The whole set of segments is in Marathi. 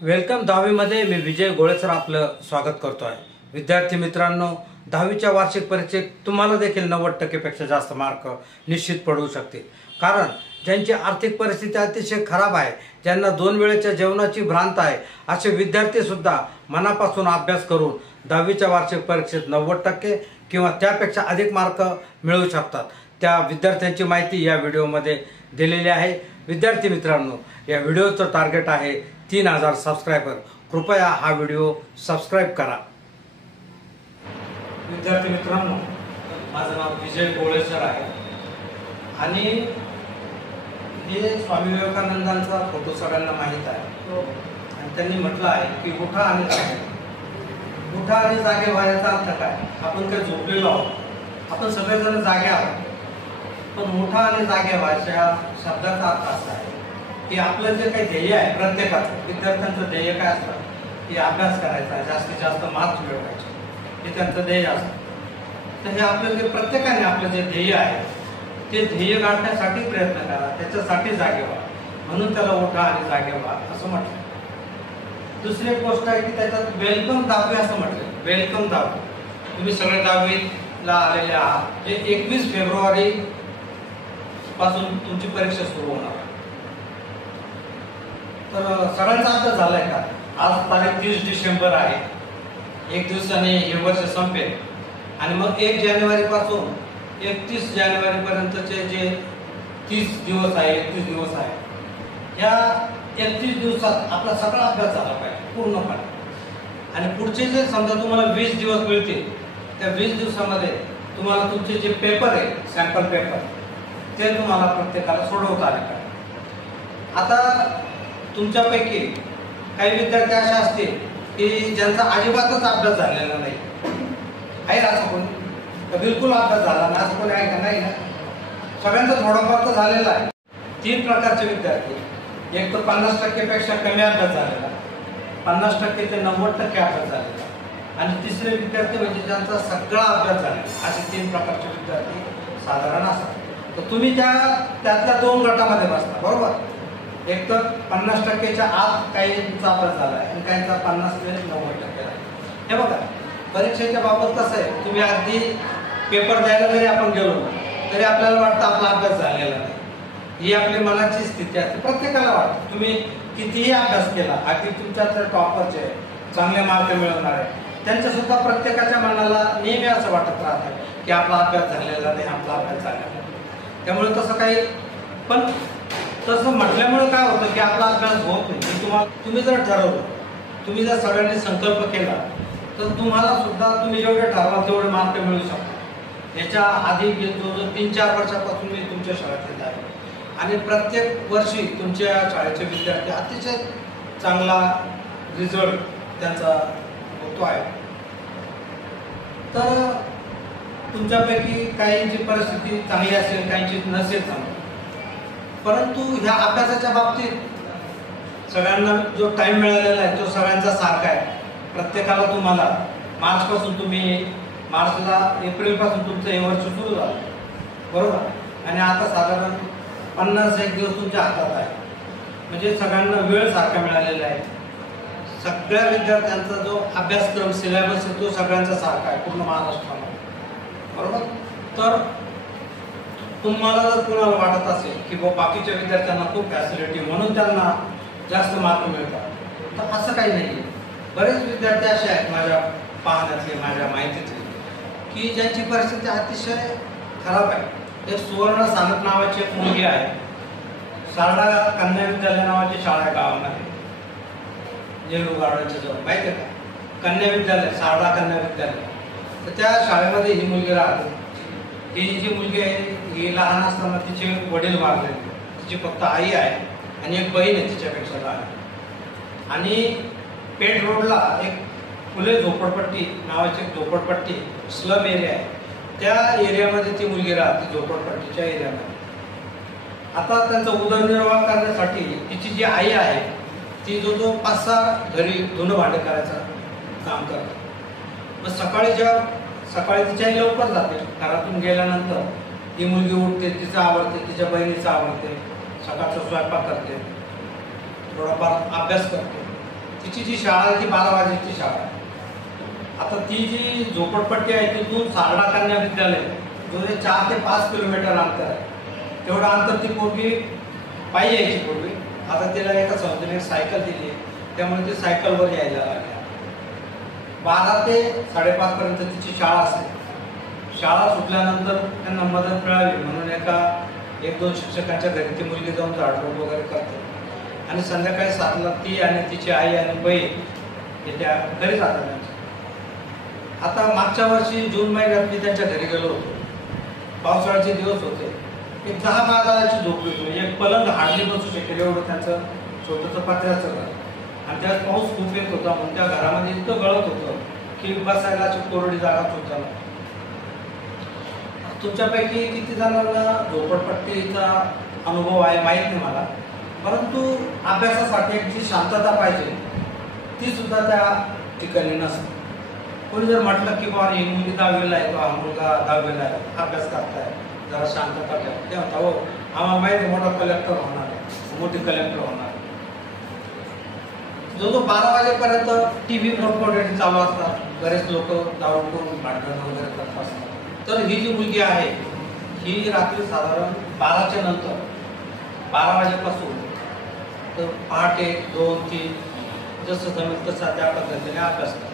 वेलकम 10वी मध्ये मी विजय गोळे सर आपलं स्वागत करतो आहे। विद्यार्थी मित्रांनो, 10वीच्या वार्षिक परीक्षेत तुम्हाला देखील 90% पेक्षा जास्त मार्क निश्चित पडू शकते। कारण ज्यांची आर्थिक परिस्थिती अतिशय खराब आहे, ज्यांना 2 वेळेच्या जेवणाची भ्रांत आहे, असे विद्यार्थी सुद्धा मनापासून अभ्यास करून 10वीच्या वार्षिक परीक्षेत 90% किंवा त्यापेक्षा अधिक मार्क मिळवू शकतात। त्या विद्यार्थ्यांची माहिती या व्हिडिओमध्ये दिलेली आहे। विद्यार्थी मित्रांनो, या व्हिडिओचं टार्गेट आहे 3000 सबस्क्राइबर। कृपया हा व्हिडिओ सबस्क्राइब करा। विद्यार्थी मित्रांनो, माझं नाव विजय गोळे सर आहे आणि हे स्वामी विवेकानंदांचा फोटो सगळ्यांना माहीत आहे आणि त्यांनी म्हटलं आहे की उठा आणि जागे। उठा आणि जागे व्हायचा अर्थ काय? आपण काही झोपलेलो आहोत, आपण सगळेजण जागे आहोत, पण उठा आणि जागे व्हायच्या शब्दाचा अर्थ असा आहे की आपलं जे काही ध्येय आहे, प्रत्येकाचं विद्यार्थ्यांचं ध्येय काय असतं की अभ्यास करायचा, जास्तीत जास्त मार्क्स मिळवायचे, हे त्यांचं ध्येय असतं। तर हे आपलं जे प्रत्येकाने आपलं जे ध्येय आहे ते ध्येय गाठण्यासाठी प्रयत्न करा, त्याच्यासाठी जागे व्हा, म्हणून त्याला उठा आणि जागे व्हा असं म्हटलं। दुसरी एक गोष्ट आहे की त्याच्यात वेलकम 10वी असं म्हटलं। वेलकम 10वी, तुम्ही सगळे 10वीला आलेले आहात। जे 21 फेब्रुवारी पासून तुमची परीक्षा सुरू होणार। तर सगळ्यांचा अभ्यास झालाय का? आज तारीख 30 डिसेंबर आहे, एक दिवसाने हे वर्ष संपेल आणि मग 1 जानेवारी पासून 31 जानेवारी पर्यंतचे जे 30 दिवस आहे, 31 दिवस आहे, या 31 दिवसात आपला सगळा अभ्यास झाला पाहिजे पूर्णपणे। आणि पुढचे जे समजा तुम्हाला 20 दिवस मिळतील, त्या 20 दिवसामध्ये तुम्हाला तुमचे जे पेपर आहे, सॅम्पल पेपर, ते तुम्हाला प्रत्येकाला सोडवता आले पाहिजे। आता तुमच्यापैकी काही विद्यार्थी असे असतील की ज्यांचा अजिबातच अभ्यास झालेला नाही आहे, असं कोणी बिलकुल अभ्यास झाला नाही असं कोणी आहे का? नाही ना, सगळ्यांचा थोडाफार तर झालेला आहे। 3 प्रकारचे विद्यार्थी, एक तर 50% पेक्षा कमी अभ्यास झालेला, 50% ते 90% अभ्यास झालेला, आणि तिसरे विद्यार्थी म्हणजे ज्यांचा सगळा अभ्यास झालेला। असे 3 प्रकारचे विद्यार्थी साधारण असतात। तर तुम्ही त्यातल्या 2 गटामध्ये बसता, बरोबर? एक तर 50%च्या आत काहींचा अभ्यास झाला आहे आणि काहींचा 50 ते 90% आहे। हे बघा, परीक्षेच्या बाबत कसं आहे, तुम्ही अगदी पेपर द्यायला जरी आपण गेलो तरी आपल्याला वाटतं आपला अभ्यास झालेला नाही, ही आपली मनाची स्थिती असते, प्रत्येकाला वाटतं। तुम्ही कितीही अभ्यास केला, अगदी तुमच्यात टॉपरचे चांगले मार्क मिळवणार आहे, त्यांच्या सुद्धा प्रत्येकाच्या मनाला नेहमी असं वाटत राहतं की आपला अभ्यास झालेला नाही, आपला अभ्यास झालेला नाही। त्यामुळे तसं काही, पण तसं म्हटल्यामुळे काय होतं की आपला अभ्यास होत नाही। तुम्ही जर ठरवलं, तुम्ही जर सगळ्यांनी संकल्प केला, तर तुम्हाला सुद्धा तुम्ही जेवढे ठरवा तेवढे मार्क मिळू शकतात। याच्या आधी जो 3-4 वर्षापासून मी तुमच्या शाळेत येत आहे आणि प्रत्येक वर्षी तुमच्या शाळेचे विद्यार्थी अतिशय चांगला रिझल्ट त्यांचा होतो आहे। तर तुमच्यापैकी काहींची परिस्थिती चांगली असेल, काहींची नसेल चांगली, परंतु ह्या अभ्यासाच्या बाबतीत सगळ्यांना जो टाइम मिळालेला आहे तो सगळ्यांचा सारखा आहे। प्रत्येकाला तुम्हाला मार्चपासून, तुम्ही मार्चला, एप्रिलपासून तुमचं हे वर्ष सुरू झालं, बरोबर? आणि आता साधारण 51 दिवस तुमच्या हातात आहे, म्हणजे सगळ्यांना वेळ सारखा मिळालेला आहे। सगळ्या विद्यार्थ्यांचा जो अभ्यासक्रम, सिलेबस आहे तो सगळ्यांचा सारखा आहे पूर्ण महाराष्ट्रामध्ये, बरोबर? तर तुम्हाला जर कोणाला वाटत असेल की बाकीच्या विद्यार्थ्यांना खूप फॅसिलिटी म्हणून त्यांना जास्त मार्क मिळतात, तर असं काही नाही। बरेच विद्यार्थी असे आहेत माझ्या पाहण्यातले, माझ्या माहितीतले, की ज्यांची परिस्थिती अतिशय खराब आहे। एक सुवर्ण सानप नावाची एक मुलगी आहे, सारडा कन्या विद्यालय नावाची शाळा आहे गावामध्ये, जेलू गार्डनच्या जवळ, माहिती आहे का? कन्या विद्यालय, सारडा कन्या विद्यालय। तर त्या शाळेमध्ये ही मुलगी राहते। ही जी मुलगी आहे, ही लहान असताना तिचे वडील वारले, तिची फक्त आई आहे आणि एक बहीण आहे तिच्यापेक्षा लहान। आणि पेठ रोडला एक फुले झोपडपट्टी नावाची एक झोपडपट्टी स्लम एरिया आहे, त्या एरियामध्ये ती मुलगी राहते, झोपडपट्टीच्या एरियामध्ये। आता त्यांचा उदरनिर्वाह करण्यासाठी तिची जी आई आहे ती जो 5-6 घरी धुणं भांडे करायचं काम करते। मग सकाळी तिची आई लवकर जाते, घरातून गेल्यानंतर ती मुलगी उठते, तिचं आवडते, तिच्या बहिणीचं आवडते, सकाळचा स्वयंपाक करते, थोडाफार अभ्यास करते तिची जी शाळा आहे ती 12 वाजेची शाळा आहे. आता ती जी झोपडपट्टी आहे तिथून सारडा कन्या विद्यालय जो 4 ते 5 किलोमीटर अंतर आहे, तेवढं अंतर ती पोरगी पायी यायची पूर्वी. आता तिला एका संस्थेने सायकल दिली, त्यामुळे ती सायकलवर यायला लागली. 12 ते 5:30 पर्यंत तिची शाळा असते. शाळा सुटल्यानंतर त्यांना मदत मिळावी म्हणून 1-2 शिक्षकांच्या घरी ती मुलगी जाऊन झाडझूड वगैरे करते आणि संध्याकाळी 7ला ती आणि तिची आई आणि बहीण हे त्या घरी जातात. आता मागच्या वर्षी जून महिन्यात मी त्यांच्या घरी गेलो होतो. पावसाळ्याचे दिवस होते. एक 10-12 झोपली होती. एक पलंग हाडली बसू शकेल एवढं त्यांचं छोटंसं पत्र्याचं घर आणि त्यात पाऊस खूप येत होता. म्हणून त्या घरामध्ये इतकं गळत होतं की बसायला कोरडी जागाच होता. तुमच्यापैकी किती जणांना झोपडपट्टीचा अनुभव आहे माहीत नाही मला, परंतु अभ्यासासाठी एक जी शांतता पाहिजे ती सुद्धा त्या ठिकाणी नसते. कोणी जर म्हटलं की बाबा ही मुलगी 10वीला आहे, हा मुलगा 10वीला आहे, अभ्यास करताय, जरा शांतता ठेवा, ते म्हणता हो आम्हाला माहिती मोठा कलेक्टर होणार आहे, मोठी कलेक्टर होणार आहे. जो 12 वाजेपर्यंत TV मोठमोठे चालू असतात. बरेच लोक दारू करून भांडण वगैरे करत असतात. तर ही जी मुलगी आहे ही रात्री साधारण 12च्या नंतर 12 वाजेपासून तर पहाटे 2-3 जसं जमेल तसं त्या पद्धतीने अभ्यास करतात.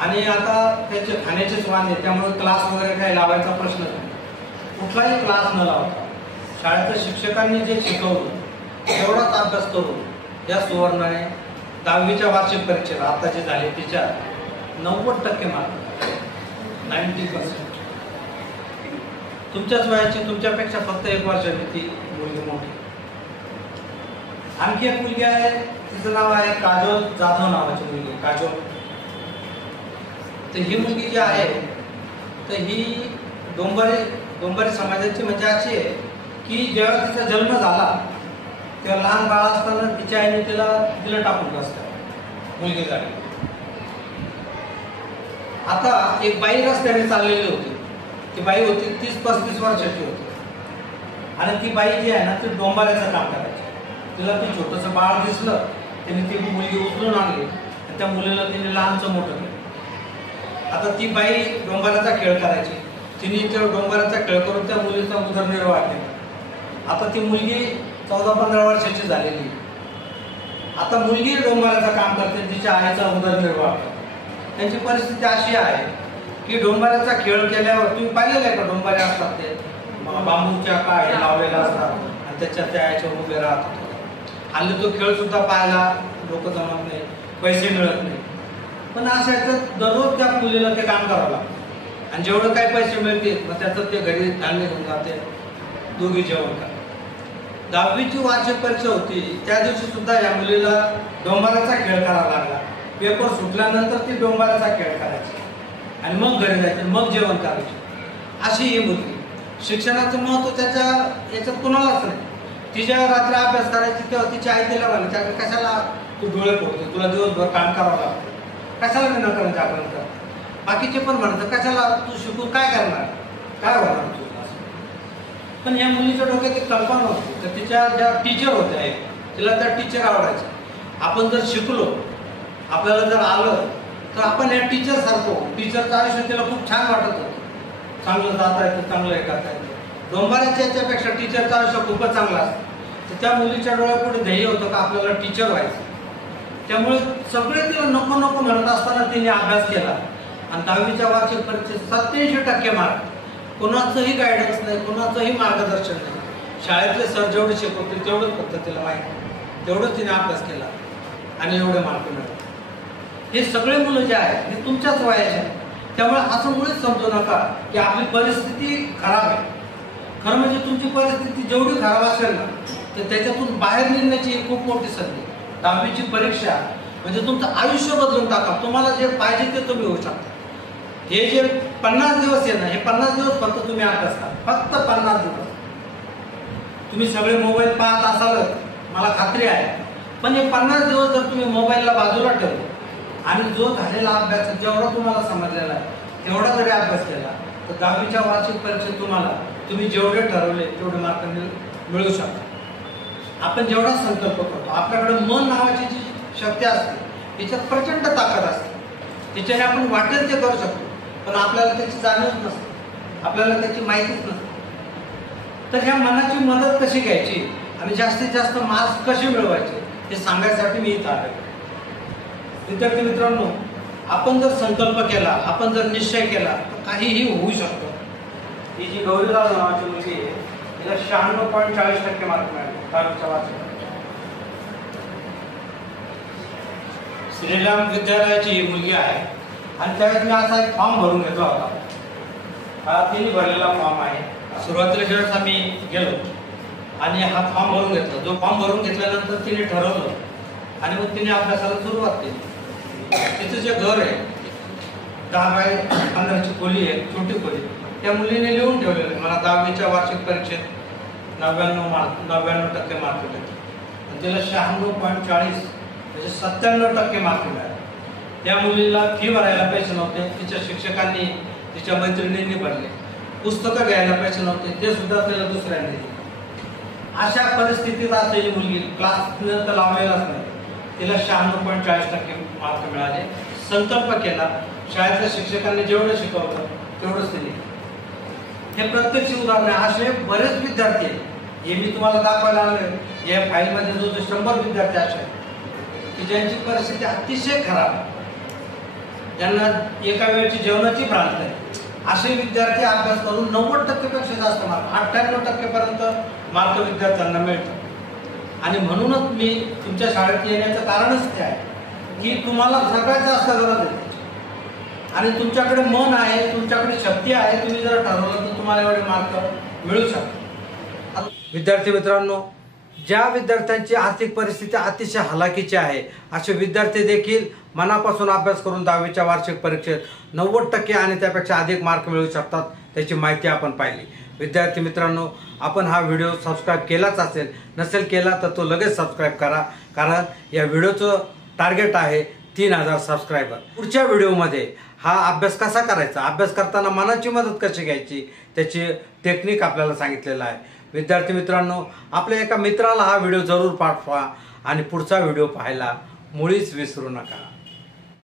आणि आता त्याचे खाण्याचेच वांदे, त्यामुळे क्लास वगैरे काही लावायचा प्रश्न नाही. कुठलाही क्लास न लावता शाळेच्या शिक्षकांनी जे शिकवलं तेवढाच अभ्यास करून या सुवर्णाने 10वीच्या वार्षिक परीक्षेला आता जे झाले तिच्या 90% मार्क, 90%. तुमच्याच वयाची, तुमच्यापेक्षा फक्त 1 वर्षाची ती मुलगी मोठी. आणखी एक मुलगी आहे, तिचं नाव आहे काजोल जाधव नावाची मुलगी, काजोल. तर ही मुलगी जी आहे तर ही डोंबारी समाजाची म्हणजे अशी आहे की जेव्हा तिचा जन्म झाला तेव्हा लहान बाळ असताना तिच्या आईने तिला टाकून असतं मुलगी झाली. आता एक बाई रस्त्याने चाललेली होती. ती बाई होती 30-35 वर्षाची होती आणि ती बाई जी आहे ना ती डोंबाऱ्याचं काम करायची. तिला ते छोटंसं बाळ दिसलं, तिने ती मुलगी उचलून आणली आणि त्या मुलीला तिने लहानचं मोठं केलं. आता ती बाई डोंबाऱ्याचा खेळ करायची. तिने त्या डोंबाऱ्याचा खेळ करून त्या मुलीचा उदरनिर्वाह केला. आता ती मुलगी 14-15 वर्षाची झालेली. आता मुलगी डोंबाऱ्याचं काम करते, तिच्या आईचा उदरनिर्वाह करते. त्यांची परिस्थिती अशी आहे की डोंबाऱ्याचा खेळ केल्यावर तुम्ही पाहिलेलं आहे का, डोंबारे असतात ते बांबूच्या काळे लावलेला असतात आणि त्याच्यात त्या आईच्या उभे राहतात. हल्ली तो खेळ सुद्धा पाहायला लोक जमत नाही, पैसे मिळत नाही. पण असं आहे तर दररोज त्या मुलीला ते काम करावं लागतं आणि जेवढं काही पैसे मिळतील मग त्याचं ते घरी धान्य घेऊन जाते, दोघी जेवण करतात. 10वीची वार्षिक परीक्षा होती त्या दिवशी सुद्धा या मुलीला डोंबाऱ्याचा खेळ करावा लागला. पेपर सुटल्यानंतर ती डोंबाऱ्याचा खेळ करायची आणि मग घरी जायचे, मग जेवण करायचे. अशी ही मुलगी. शिक्षणाचं महत्त्व त्याच्या याच्यात कुणालाच नाही. तिच्या रात्री अभ्यास करायची तेव्हा तिची आई तिला म्हणायची कशाला तू डोळे फोडते, तुला दिवसभर काम करावं लागतं, कशाला विनाकारण जागरण कर. बाकीचे पण म्हणतात कशाला तू शिकून काय करणार, काय होणार तुला. पण या मुलीच्या डोक्यात एक कल्पना होती तर तिच्या ज्या टीचर होत्या तिला त्या टीचर आवडायच्या. आपण जर शिकलो, आपल्याला जर आलं तर आपण या टीचर सारखो. टीचरचं आयुष्य तिला खूप छान वाटत होतं. चांगलं जाता येतं, चांगलं हे करता येतं. डोंबाऱ्याच्या याच्यापेक्षा टीचरचं आयुष्य खूपच चांगलं असतं. तर त्या मुलीच्या डोळ्यापुढे ध्येय होतं का आपल्याला टीचर व्हायचं. त्यामुळे सगळे तिला नको नको म्हणत असताना तिने अभ्यास केला आणि 10वीच्या वार्षिक परीक्षेत 87% मार्क. कोणाचंही गायडन्स नाही, कोणाचंही मार्गदर्शन नाही. शाळेतले सर जेवढे शिकवतील तेवढंच फक्त तिला माहिती, तेवढंच तिने अभ्यास केला आणि एवढे मार्क मिळाले. हे सगळे मुलं जे आहेत हे तुमच्याच वयाचे आहेत. त्यामुळे असं मुळेच समजू नका की आपली परिस्थिती खराब आहे. खरं म्हणजे तुमची परिस्थिती जेवढी खराब असेल ना तर त्याच्यातून बाहेर निघण्याची खूप मोठी संधी. 10वीची परीक्षा म्हणजे तुमचं आयुष्य बदलून टाका. तुम्हाला जे पाहिजे ते तुम्ही होऊ शकता. हे जे 50 दिवस आहे ना, हे 50 दिवस फक्त तुम्ही अभ्यास करा, फक्त 50 दिवस. तुम्ही सगळे मोबाईल पाहत असाल मला खात्री आहे, पण हे 50 दिवस जर तुम्ही मोबाईलला बाजूला ठेवले आणि जो झालेला अभ्यास जेवढा तुम्हाला समजलेला आहे तेवढा जरी अभ्यास केला तर 10वीच्या वार्षिक परीक्षेत तुम्ही जेवढे ठरवले तेवढे मार्क मिळू शकता. आपण जेवढा संकल्प करतो, आपल्याकडे मन नावाची जी शक्ती असते, तिच्यात प्रचंड ताकद असते, तिच्याने आपण वाटेल ते करू शकतो, पण आपल्याला त्याची जाणीव नसते, आपल्याला त्याची माहितीच नसते. तर ह्या मनाची मदत कशी घ्यायची आणि जास्तीत जास्त मार्क्स कसे मिळवायचे हे सांगायसाठी मी इथं आलो. विद्यार्थी मित्रांनो, आपण जर संकल्प केला, आपण जर निश्चय केला तर काहीही होऊ शकतं. ही जी गौरीलाल नावाची मुलगी आहे, तिला 96.40% मार्क मिळाले 10वीच्या वार्षिक. श्रीराम विद्यालयाची ही मुलगी आहे आणि त्यावेळेस मी असा एक फॉर्म भरून घेतला होता. हा तिने भरलेला फॉर्म आहे. सुरुवातीला ज्यावेळेस आम्ही गेलो आणि हा फॉर्म भरून घेतला, जो फॉर्म भरून घेतल्यानंतर तिने ठरवलं आणि मग तिने अभ्यासाला सुरुवात केली. तिचं जे घर आहे 10 बाय 15ची खोली आहे, छोटी खोली, त्या मुलीने लिहून ठेवलेलं मला 10वीच्या वार्षिक परीक्षेत 99% मार्क भेटले. तिला 96.40 म्हणजे 97% मार्क मिळाले. त्या मुलीला फी भरायला पैसे नव्हते, तिच्या शिक्षकांनी तिच्या मैत्रिणींनी भरले. पुस्तकं घ्यायला पैसे नव्हते, ते सुद्धा त्याला दुसऱ्यांनी दिले. अशा परिस्थितीत असलेली मुलगी, क्लास तर लावलेलाच नाही, तिला 96.40% मार्क मिळाले. संकल्प केला, शाळेतल्या शिक्षकांनी जेवढं शिकवलं तेवढंच तिने. हे प्रत्यक्ष उदाहरण आहे. असे बरेच विद्यार्थी आहेत, हे मी तुम्हाला दाखवायला आलोय. या फाईलमध्ये जो 100 विद्यार्थी असे आहेत की ज्यांची परिस्थिती अतिशय खराब, ज्यांना एका वेळची जेवणाची भ्रांत आहे, असे विद्यार्थी अभ्यास करून 90% पेक्षा जास्त मार्क, 98% पर्यंत मार्क विद्यार्थ्यांना मिळतात. आणि म्हणूनच मी तुमच्या शाळेत येण्याचं कारणच ते आहे की तुम्हाला सगळ्यात जास्त गरज आहे आणि तुमच्याकडे मन आहे, तुमच्याकडे शक्ती आहे. तुम्ही जर ठरवलं तर तुम्हाला एवढे मार्क मिळू शकतात. विद्यार्थी मित्रांनो, ज्या विद्यार्थ्यांची आर्थिक परिस्थिती अतिशय हलाखीची आहे असे विद्यार्थी देखील मनापासून अभ्यास करून 10वीच्या वार्षिक परीक्षेत 90% आणि त्यापेक्षा अधिक मार्क मिळवू शकतात, त्याची माहिती आपण पाहिली. विद्यार्थी मित्रांनो, आपण हा व्हिडिओ सबस्क्राईब केलाच असेल, नसेल केला तर तो लगेच सबस्क्राईब करा, कारण या व्हिडिओचं टार्गेट आहे 3000 सबस्क्रायबर. पुढच्या व्हिडिओमध्ये हा अभ्यास कसा करायचा, अभ्यास करताना मनाची मदत कशी घ्यायची त्याची टेक्निक आपल्याला सांगितलेलं आहे. विद्यार्थी मित्रांनो, आपल्या एका मित्राला हा व्हिडिओ जरूर पाठवा आणि पुढचा व्हिडिओ पाहायला मुळीच विसरू नका.